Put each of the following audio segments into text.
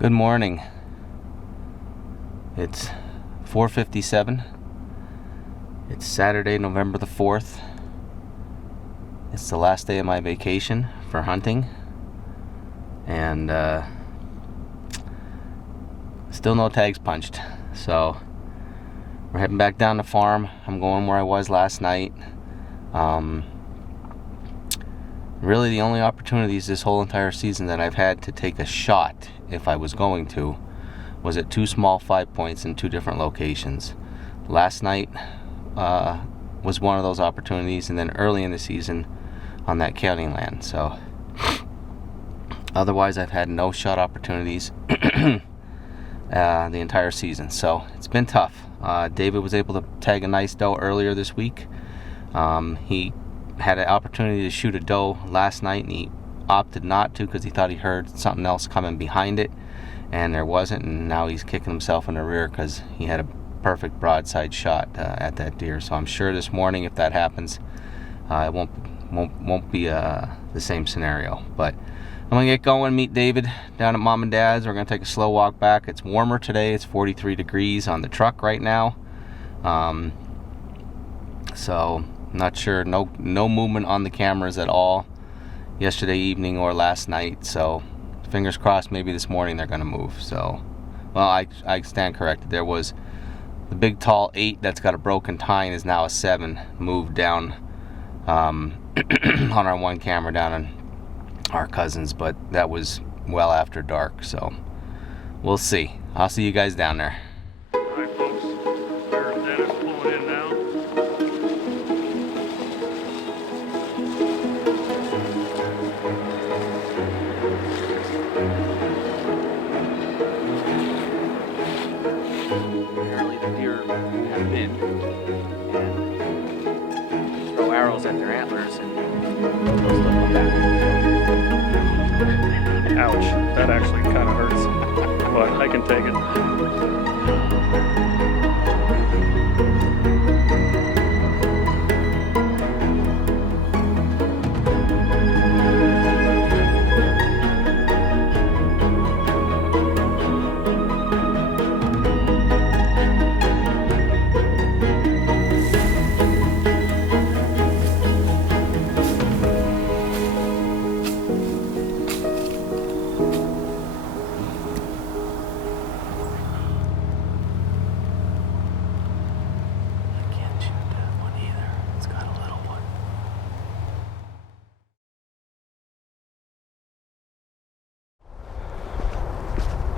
Good morning. It's 4:57. It's Saturday, November the 4th. It's the last day of my vacation for hunting. And still no tags punched. So we're heading back down the farm. I'm going where I was last night. Really the only opportunities this whole entire season that I've had to take a shot, if I was going to, was at two small 5 points in two different locations. Last night was one of those opportunities, and then early in the season on that county land. So otherwise I've had no shot opportunities the entire season. So it's been tough. David was able to tag a nice doe earlier this week. He had an opportunity to shoot a doe last night, and he opted not to because he thought he heard something else coming behind it, and there wasn't. And now he's kicking himself in the rear because he had a perfect broadside shot at that deer. So I'm sure this morning, if that happens, it won't be the same scenario. But I'm gonna get going, meet David down at Mom and Dad's. We're gonna take a slow walk back. It's warmer today. It's 43 degrees on the truck right now. So not sure. No movement on the cameras at all yesterday evening or last night. So fingers crossed. Maybe this morning they're gonna move. So, well, I stand corrected. There was the big tall 8 that's got a broken tine is now a 7 moved down on our one camera down on our cousins, but that was well after dark. So we'll see. I'll see you guys down there. Alright folks, there's Dennis pulling in now. Apparently the deer have been and throw arrows at their antlers and they'll still come back. Ouch, that actually kind of hurts, but I can take it.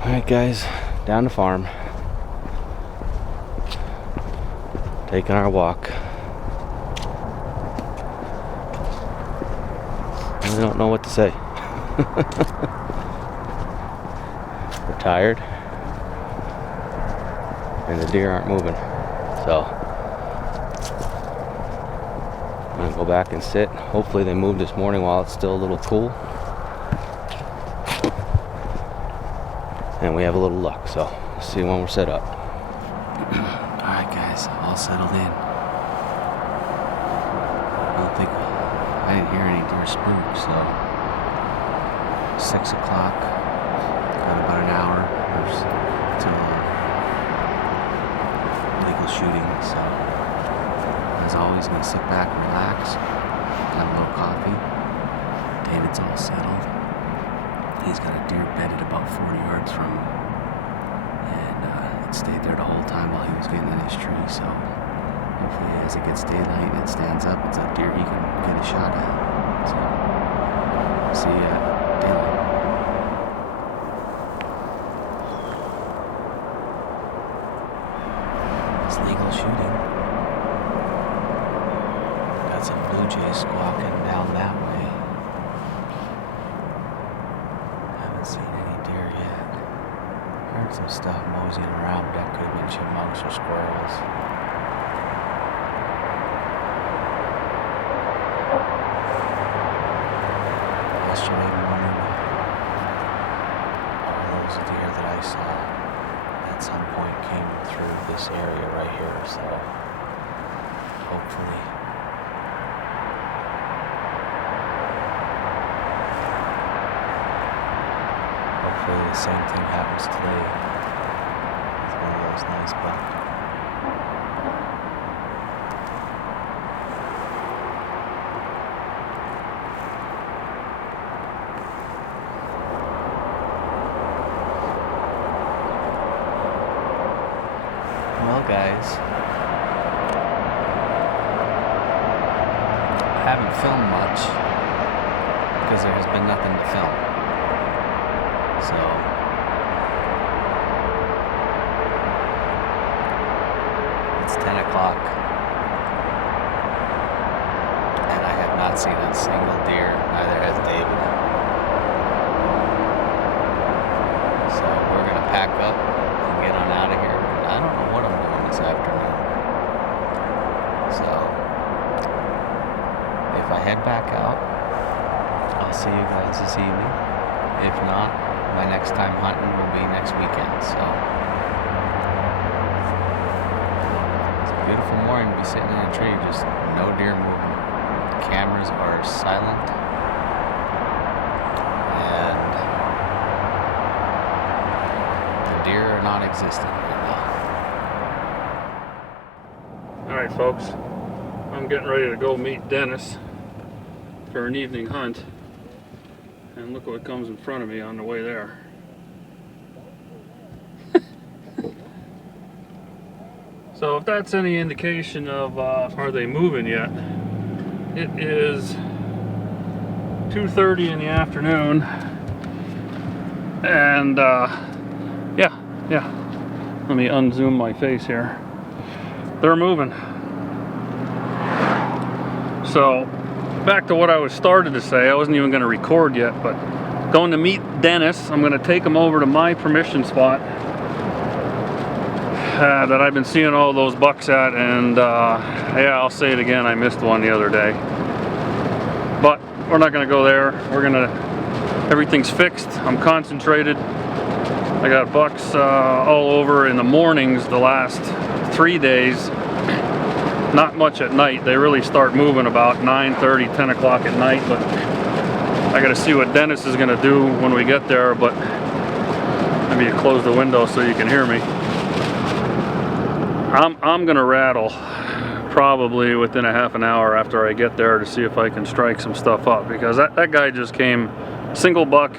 Alright guys, down the farm, taking our walk. I really don't know what to say. We're tired and the deer aren't moving, so I'm gonna go back and sit. Hopefully they moved this morning while it's still a little cool and we have a little luck, so we'll see when we're set up. Alright guys, all settled in. I didn't hear any deer spook, so 6 o'clock, got about an hour until legal shooting, so as always gonna sit back and relax, have a little coffee. David's all settled. He's got a deer bedded about 40 yards from him, and it stayed there the whole time while he was getting in his tree, so hopefully as it gets daylight and it stands up, it's a deer he can get a shot at. So, see ya daylight. It's legal shooting. Got some blue jays squawking down that way. Seen any deer yet. Heard some stuff moseying around, but that could have been chipmunks or squirrels. Yesterday morning, all those deer that I saw at some point came through this area right here, so hopefully hopefully the same thing happens today with one of those nice bucks. Well, guys, I haven't filmed much because there has been nothing to film. So it's 10 o'clock and I have not seen a single deer, neither has David. So we're gonna pack up and get on out of here. I don't know what I'm doing this afternoon. So if I head back out, I'll see you guys this evening. If not, my next time hunting will be next weekend. So it's a beautiful morning to be sitting in a tree, just no deer moving. The cameras are silent and the deer are non-existent right now. Alright folks, I'm getting ready to go meet Dennis for an evening hunt. And look what comes in front of me on the way there. So if that's any indication of are they moving yet, it is 2:30 in the afternoon, and yeah, let me unzoom my face here. They're moving. So back to what I was started to say. I wasn't even going to record yet, but going to meet Dennis. I'm going to take him over to my permission spot that I've been seeing all those bucks at, and yeah, I'll say it again, I missed one the other day. But we're not going to go there. Everything's fixed. I'm concentrated. I got bucks all over in the mornings the last 3 days. Not much at night. They really start moving about 9:30, 10 o'clock at night, but I gotta see what Dennis is gonna do when we get there. But maybe you close the window so you can hear me. I'm gonna rattle probably within a half an hour after I get there to see if I can strike some stuff up, because that guy just came single buck,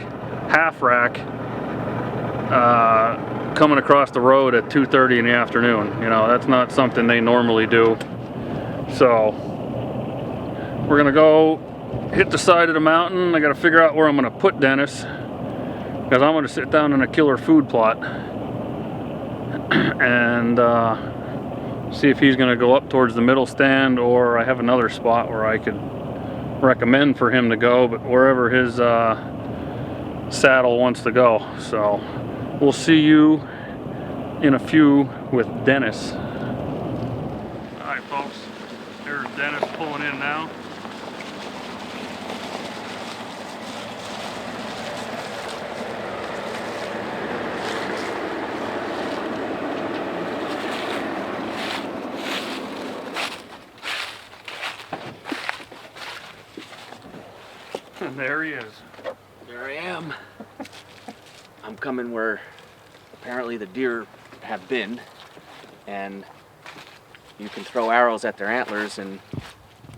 half rack, coming across the road at 2:30 in the afternoon. You know, that's not something they normally do. So we're gonna go hit the side of the mountain. I gotta figure out where I'm gonna put Dennis, because I'm gonna sit down in a killer food plot and see if he's gonna go up towards the middle stand, or I have another spot where I could recommend for him to go, but wherever his saddle wants to go. So we'll see you in a few with Dennis. Alright folks, there's Dennis pulling in now. And there he is. There I am. I'm coming where apparently the deer have been, and you can throw arrows at their antlers and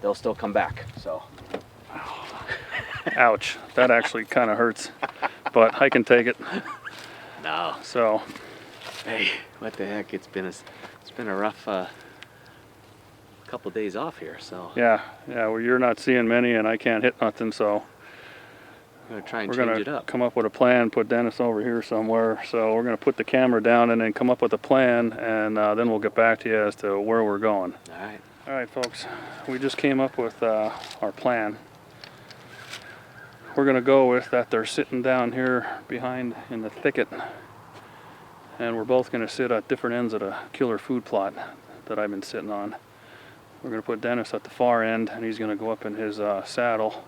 they'll still come back. So Ouch, that actually kind of hurts, but I can take it. no. So Hey, what the heck? It's been a rough couple days off here. So yeah. Well, you're not seeing many, and I can't hit nothing. So I'm gonna try and we're change gonna it up. come up with a plan. Put Dennis over here somewhere. So we're gonna put the camera down and then come up with a plan, and then we'll get back to you as to where we're going. All right, folks. We just came up with our plan. We're gonna go with that. They're sitting down here behind in the thicket, and we're both gonna sit at different ends of the killer food plot that I've been sitting on. We're gonna put Dennis at the far end, and he's gonna go up in his saddle.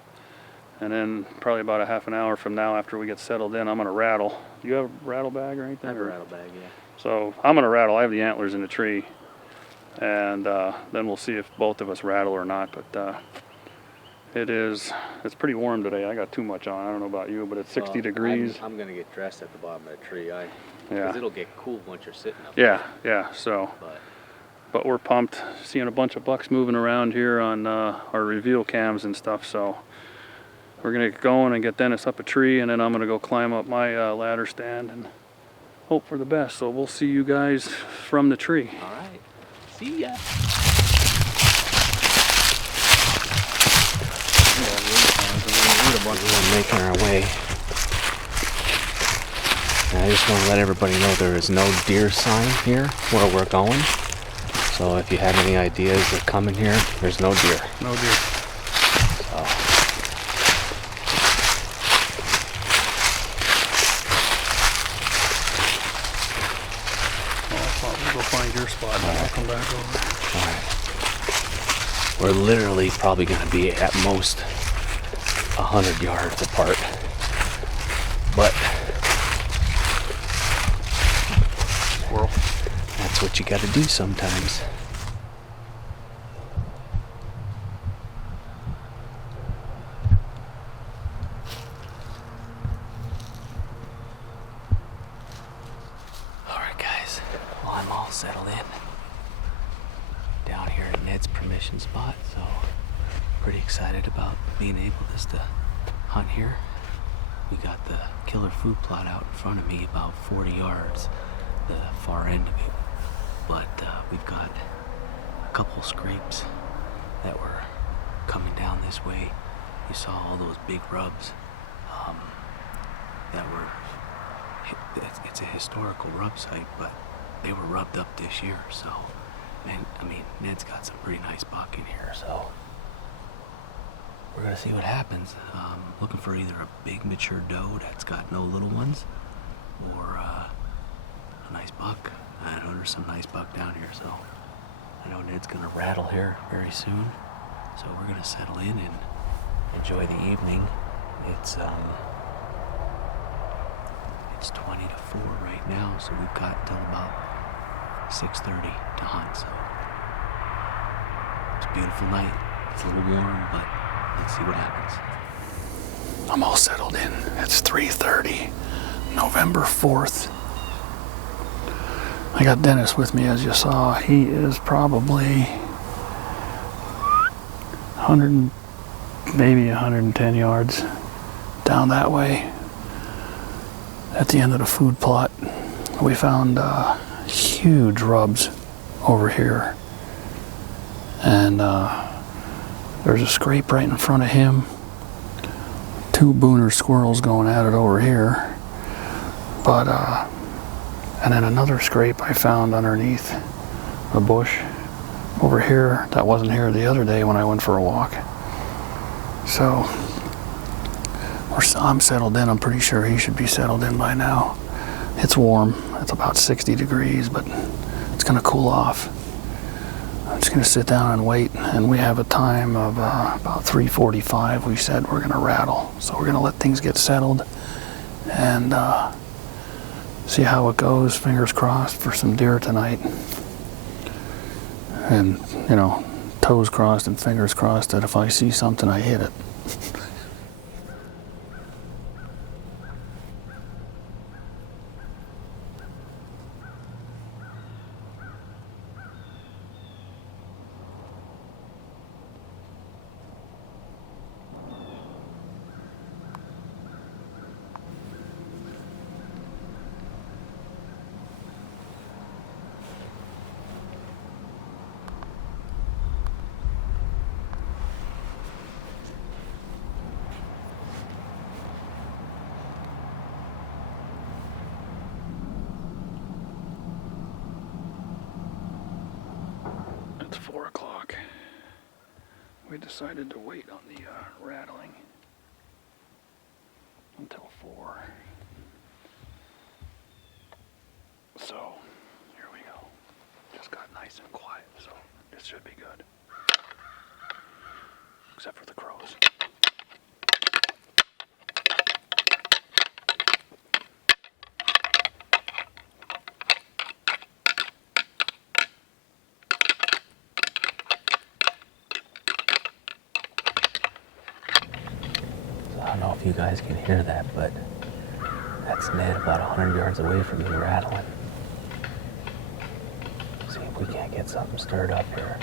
And then probably about a half an hour from now, after we get settled in, I'm gonna rattle. Do you have a rattle bag or anything? I have a rattle bag, yeah. So I'm gonna rattle. I have the antlers in the tree, and then we'll see if both of us rattle or not. But It is. It's pretty warm today. I got too much on. I don't know about you, but it's 60 degrees. I'm gonna get dressed at the bottom of the tree. Yeah. Because it'll get cool once you're sitting up. Yeah. So. But we're pumped. Seeing a bunch of bucks moving around here on our reveal cams and stuff. So we're gonna get going and get Dennis up a tree, and then I'm gonna go climb up my ladder stand and hope for the best. So we'll see you guys from the tree. All right. See ya. We're making our way. And I just want to let everybody know there is no deer sign here where we're going. So if you have any ideas of coming here, there's no deer. No deer. So. We'll go find your spot and I'll come back over. All right. We're literally probably going to be at most 100 yards apart. But Squirrel. That's what you got to do sometimes. All right, guys. Well, I'm all settled in down here at Ned's permission spot, so pretty excited about being able just to hunt here. We got the killer food plot out in front of me, about 40 yards, the far end of it. But we've got a couple scrapes that were coming down this way. You saw all those big rubs that were, it's a historical rub site, but they were rubbed up this year. So, and I mean, Ned's got some pretty nice buck in here, so we're gonna see what happens. Looking for either a big mature doe that's got no little ones, or a nice buck. I know there's some nice buck down here, so I know Ned's gonna rattle here very soon. So we're gonna settle in and enjoy the evening. It's 20 to 4 right now, so we've got till about 6:30 to hunt. So it's a beautiful night. It's a little warm, but let's see what happens. I'm all settled in. It's 3:30, November 4th. I got Dennis with me, as you saw. He is probably 100, maybe 110 yards down that way. At the end of the food plot, we found huge rubs over here. And there's a scrape right in front of him. 2 booner squirrels going at it over here. But, and then another scrape I found underneath a bush over here that wasn't here the other day when I went for a walk. So I'm settled in. I'm pretty sure he should be settled in by now. It's warm. It's about 60 degrees, but it's going to cool off. I'm just going to sit down and wait, and we have a time of about 3:45. We said we're going to rattle, so we're going to let things get settled and see how it goes. Fingers crossed for some deer tonight, and you know, toes crossed and fingers crossed that if I see something, I hit it. It's 4 o'clock. We decided to wait on the rattling until 4. So, here we go. Just got nice and quiet, so this should be good. Except for the crows. you guys can hear that, but that's Ned about 100 yards away from me rattling. See if we can't get something stirred up here.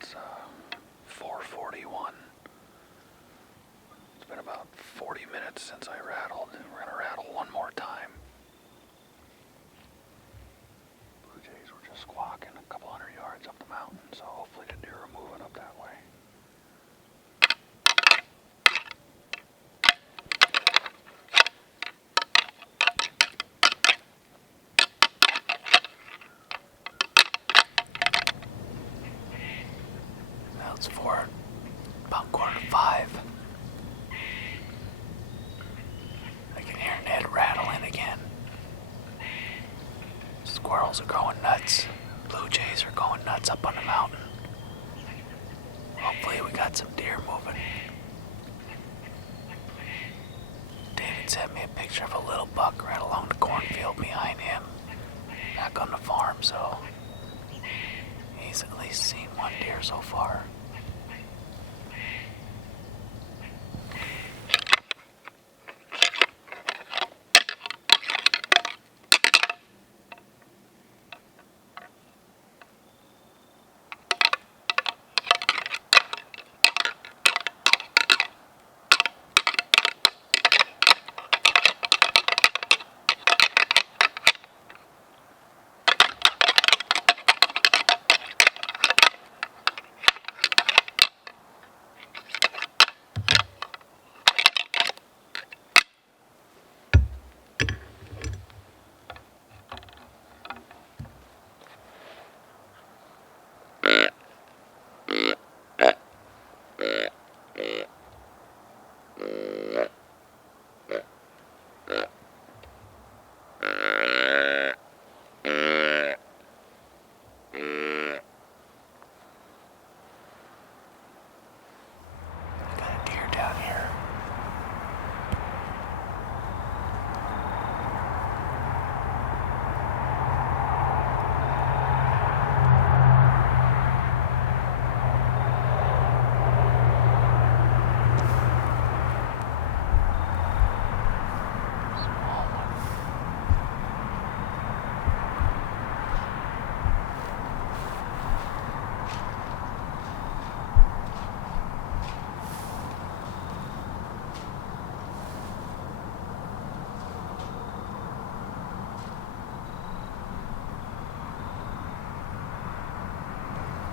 It's 4:41. It's been about 40 minutes since I rattled. We're going to rattle one more time. Blue jays were just squawking a couple hundred yards up the mountain, so hopefully the deer are moving up that way. It's about 4:45. I can hear Ned rattling again. Squirrels are going nuts. Blue jays are going nuts up on the mountain. Hopefully we got some deer moving. David sent me a picture of a little buck right along the cornfield behind him, back on the farm, so he's at least seen one deer so far.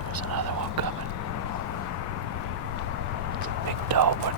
There's another one coming. It's a big doe, but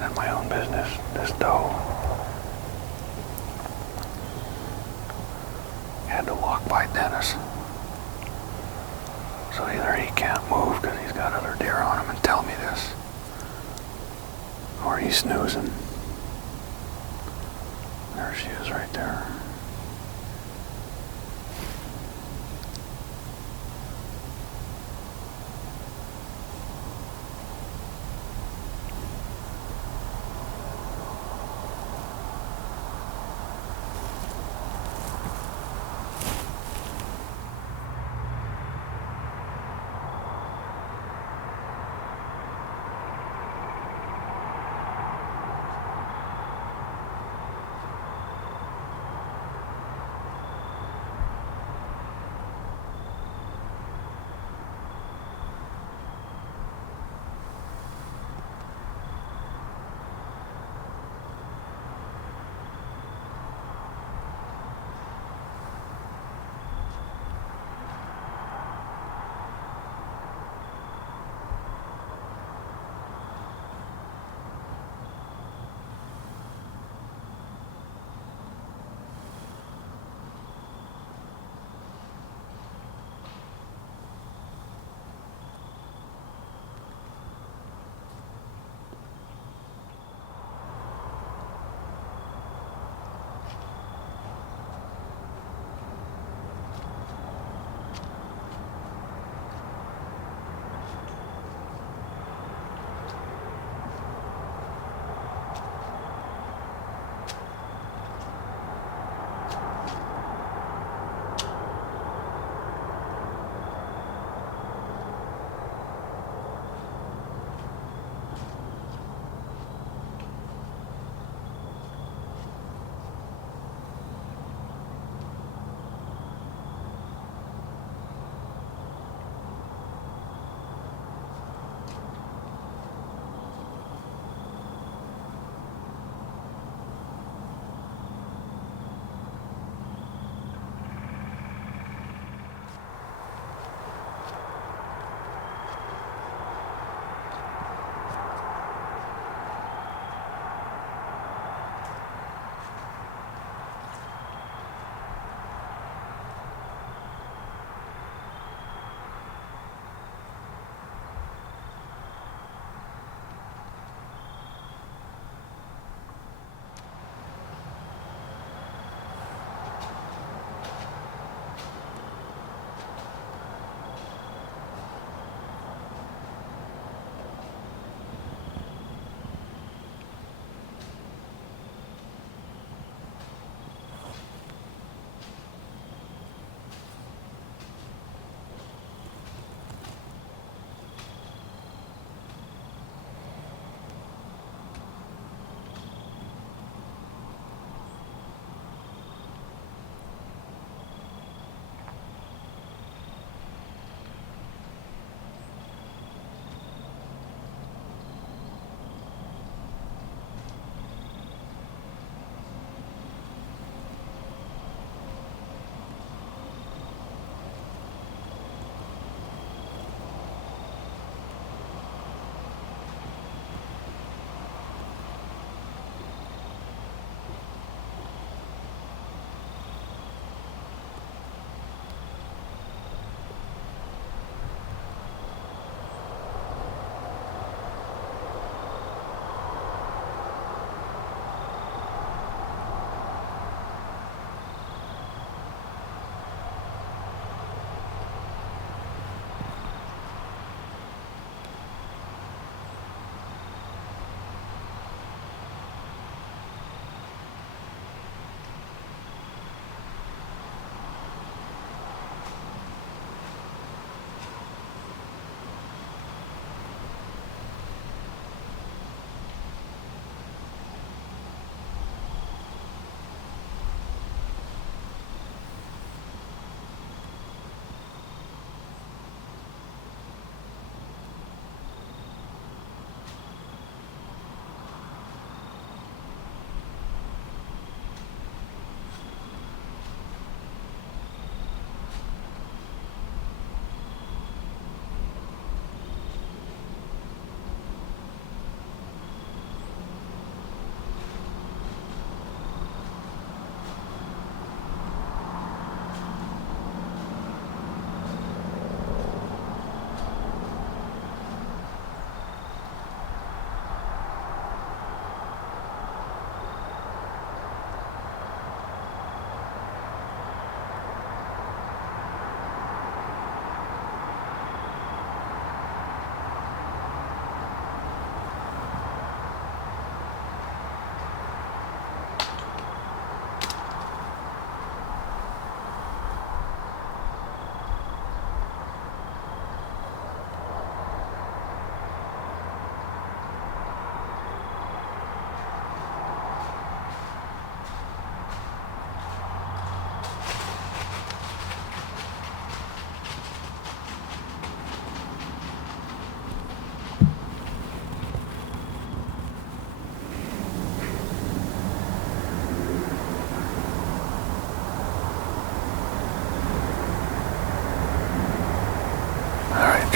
minding my own business, this doe had to walk by Dennis. So either he can't move because he's got other deer on him and tell me this, or he's snoozing. There she is right there.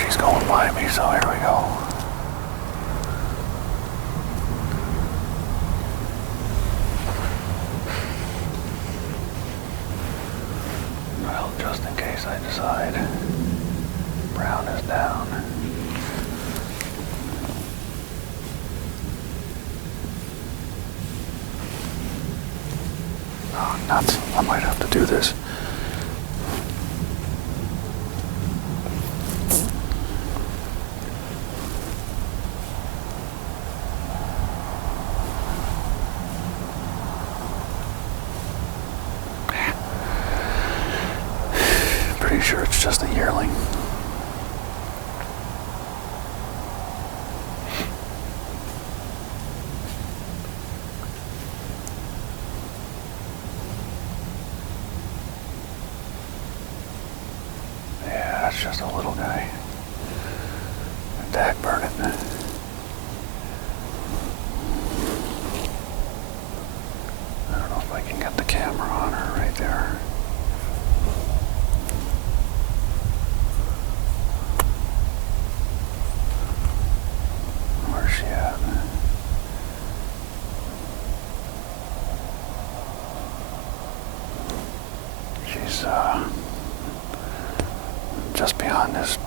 he's going by me, so here we go. Well, just in case I decide brown is down. Oh, nuts. I might have to do this. Pretty sure it's just a yearling. Yeah, that's just a little guy. Dag burn it. I don't know if I can get the camera on her right there. Where's she at? She's just behind this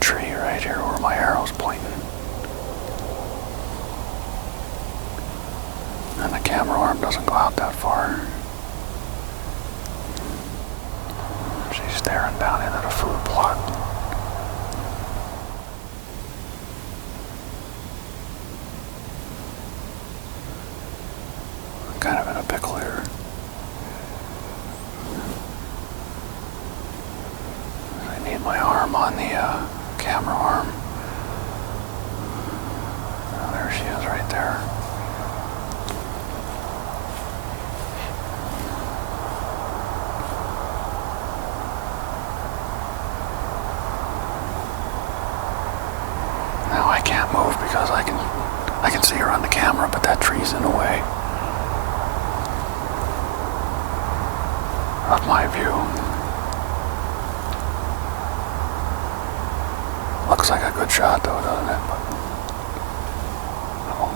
tree right here where my arrow's pointing. And the camera arm doesn't go out that far. She's staring down into the food plot. I'm kind of in a pickle here. I need my arm on the camera arm. Oh, there she is right there. Now I can't move because I can see her on the camera, but that tree's in the way of my view. Looks like a good shot though, doesn't it? But, oh.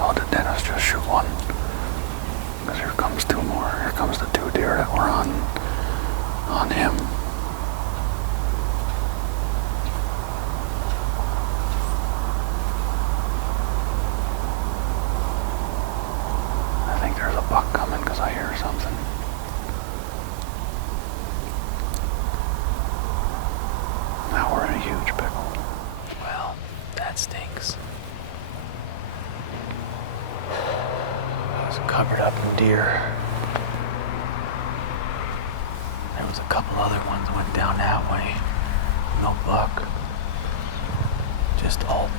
Oh, did Dennis just shoot one? Because here comes two more. Here comes the two deer that were on him. I think there's a buck coming because I hear something. Now we're in a huge pickle. Well, that stinks. I was covered up in deer. There was a couple other ones went down that way. No buck. Just all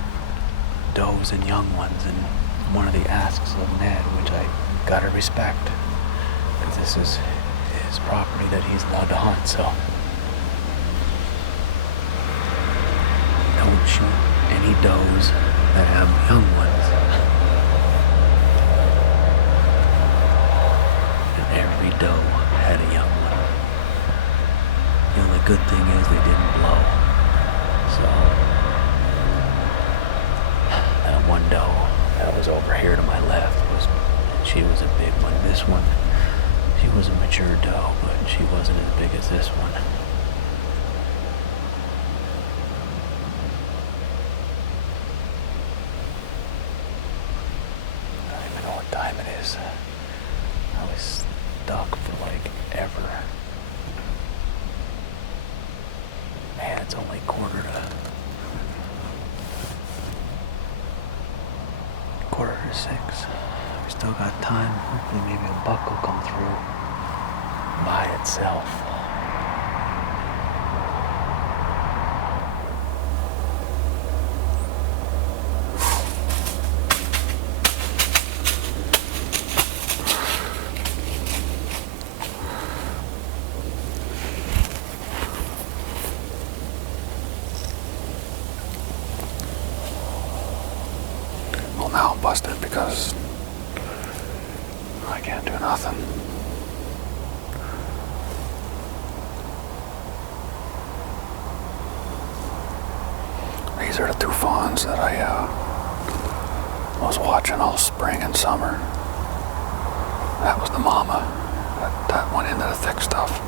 does and young ones, and one of the asks of Ned, which I gotta respect, because this is his property that he's allowed to hunt, so don't shoot any does that have young ones. And every doe had a young one. The only good thing is they didn't blow. So that one doe that was over here to my left she was a big one. This one, she was a mature doe, but she wasn't as big as this one. I don't even know what time it is. I was stuck for like ever. Man, it's only quarter to 6. We still got time. Hopefully maybe a buck will come through by itself. exhausted because I can't do nothing. These are the two fawns that I was watching all spring and summer. That was the mama. That went into the thick stuff.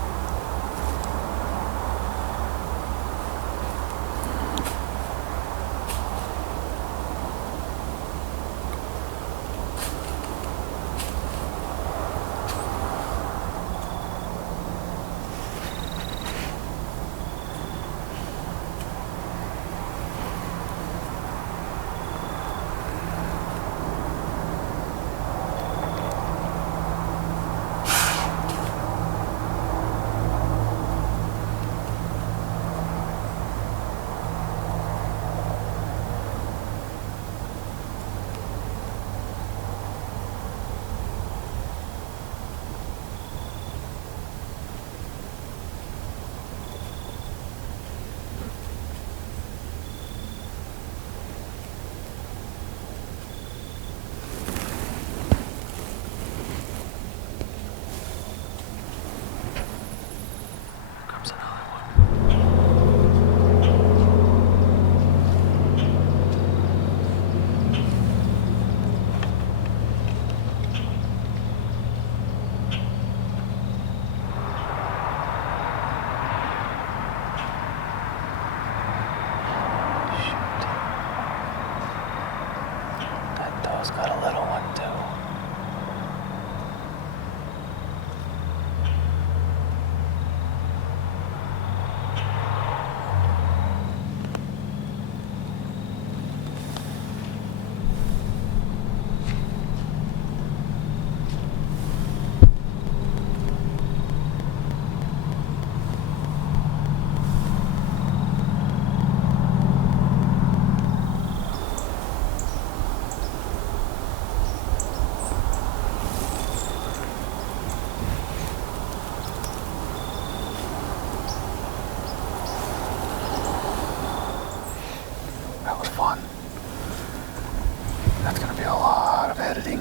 Got a little one too.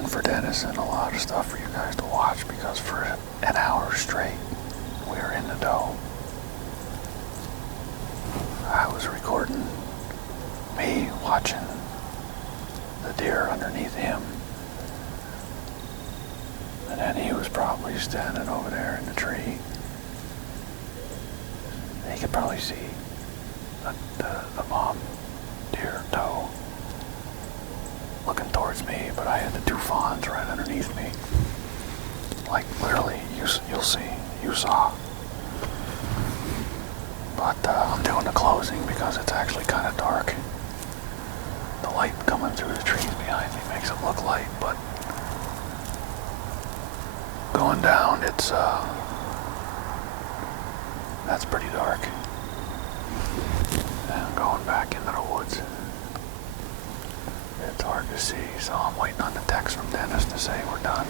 For Dennis and a lot of stuff for you guys to watch, because for an hour straight we were in the doe. I was recording me watching the deer underneath him, and then he was probably standing over there in the tree. He could probably see the mom deer doe looking towards me, but I had the two fawns right underneath me. Like literally, you'll see, you saw. But I'm doing the closing because it's actually kind of dark. The light coming through the trees behind me makes it look light, but going down, it's that's pretty dark. And going back into the woods, it's hard to see, so I'm waiting on the text from Dennis to say we're done.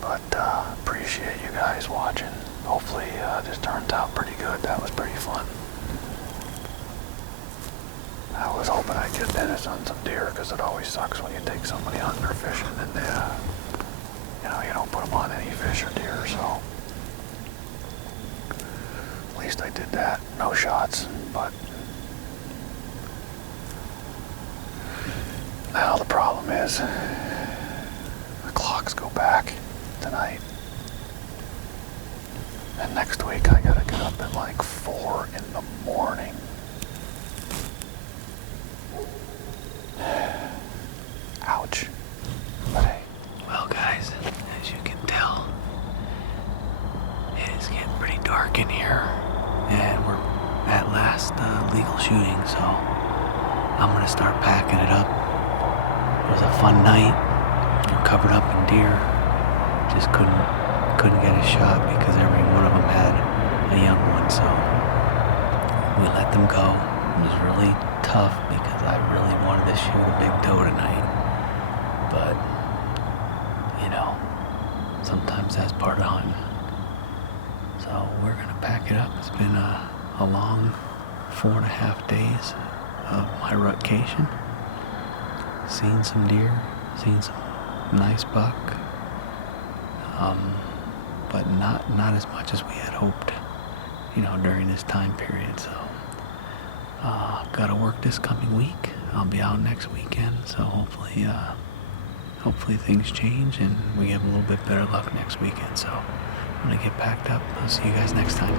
But appreciate you guys watching. Hopefully this turns out pretty good. That was pretty fun. I was hoping I'd get Dennis on some deer, because it always sucks when you take somebody hunting or fishing and you don't put them on any fish or deer, so at least I did that. No shots, but now the problem is the clocks go back tonight, and next week I gotta get up at like 4 in the morning. Ouch. But hey. Well, guys, as you can tell, it is getting pretty dark in here, and we're at last legal shooting, so I'm gonna start packing it up. It was a fun night. I'm covered up in deer. Just couldn't get a shot because every one of them had a young one, so we let them go. It was really tough because I really wanted to shoot a big doe tonight, but sometimes that's part of hunting. So we're gonna pack it up. It's been a long 4.5 days of my rutcation. seen some deer, seen some nice buck, but not as much as we had hoped, during this time period. So, got to work this coming week. I'll be out next weekend, so hopefully things change and we have a little bit better luck next weekend. So I'm gonna get packed up. I'll see you guys next time.